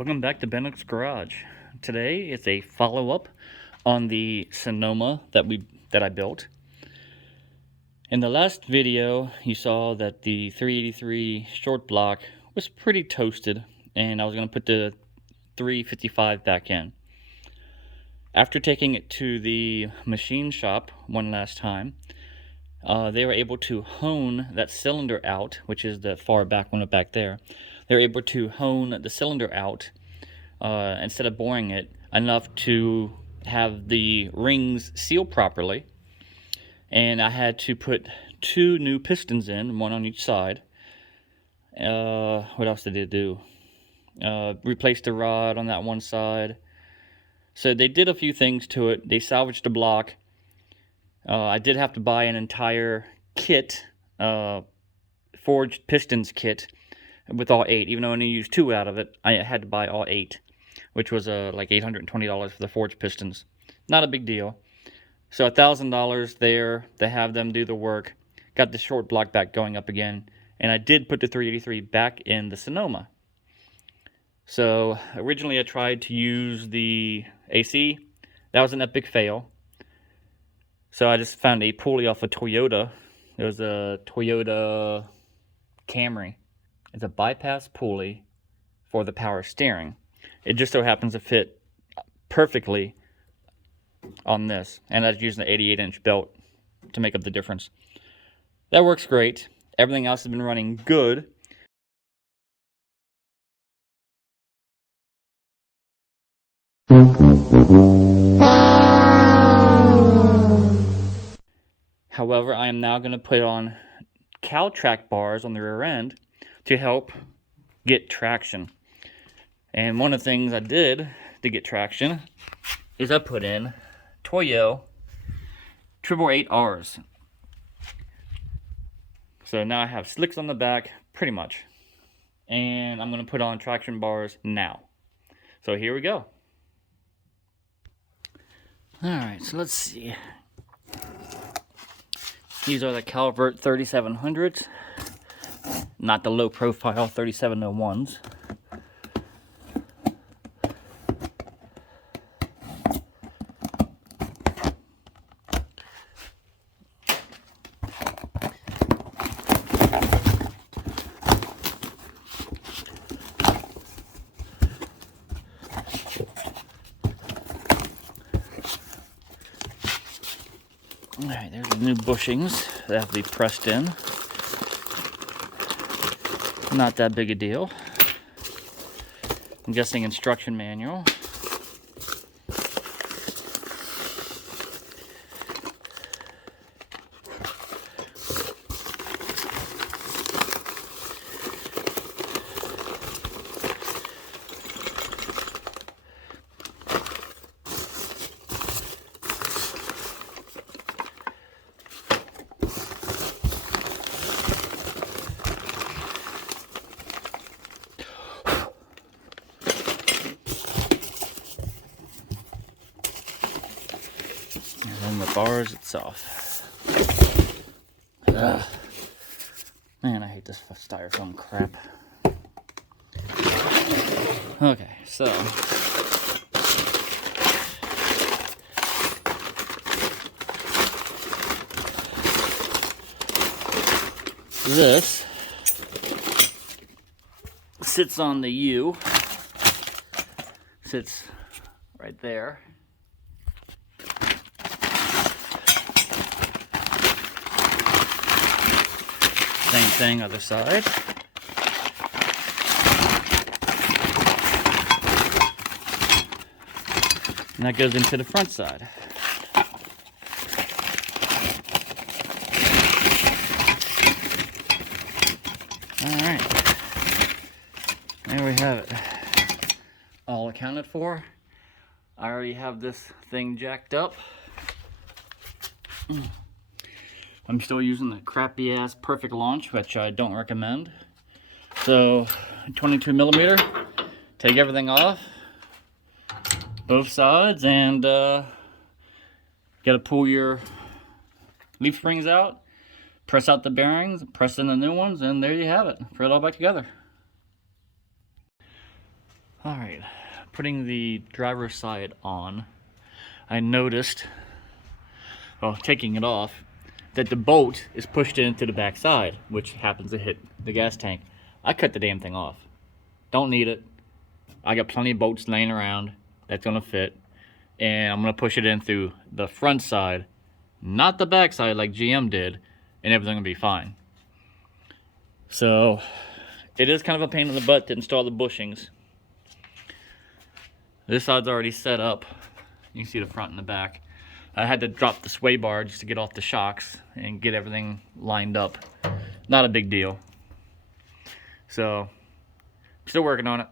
Welcome back to Bennock's Garage. Today it's a follow-up on the Sonoma that I built. In the last video, you saw that the 383 short block was pretty toasted, and I was going to put the 355 back in. After taking it to the machine shop one last time, they were able to hone that cylinder out, which is the far back one back there. They were able to hone the cylinder out instead of boring it enough to have the rings seal properly. And I had to put 2 new pistons in, one on each side. What else did they do? Replace the rod on that one side. So they did a few things to it. They salvaged the block. I did have to buy an entire kit, forged pistons kit, with all 8. Even though I only used 2 out of it, I had to buy all 8, which was like $820 for the forged pistons. Not a big deal. So $1,000 there to have them do the work. Got the short block back going up again, and I did put the 383 back in the Sonoma. So originally I tried to use the AC. That was an epic fail. So I just found a pulley off a Toyota. It was a Toyota Camry. It's a bypass pulley for the power steering. It just so happens to fit perfectly on this. And I was using an 88-inch belt to make up the difference. That works great. Everything else has been running good. However, I am now going to put on Caltrac bars on the rear end to help get traction. And one of the things I did to get traction is I put in Toyo 888Rs. So now I have slicks on the back, pretty much. And I'm going to put on traction bars now. So here we go. Alright, so let's see. These are the Calvert 3700s, not the low profile 3701s. Alright, there's the new bushings that have to be pressed in. Not that big a deal. I'm guessing instruction manual. And the bars itself. Ugh. Man, I hate this styrofoam crap. Okay, so this sits on the U. Sits right there. Same thing, other side. And that goes into the front side. Alright. There we have it. All accounted for. I already have this thing jacked up. I'm still using the crappy ass Perfect Launch, which I don't recommend. So 22 millimeter, take everything off, both sides, and gotta pull your leaf springs out, press out the bearings, press in the new ones, and there you have it. Put it all back together. Alright, putting the driver's side on, I noticed, well, taking it off, that the bolt is pushed into the back side, which happens to hit the gas tank. I cut the damn thing off. Don't need it. I got plenty of bolts laying around that's gonna fit, and I'm gonna push it in through the front side, not the back side like GM did, and everything's gonna be fine. So it is kind of a pain in the butt to install the bushings. This side's already set up. You can see the front and the back. I had to drop the sway bar just to get off the shocks and get everything lined up. Not a big deal. So, still working on it.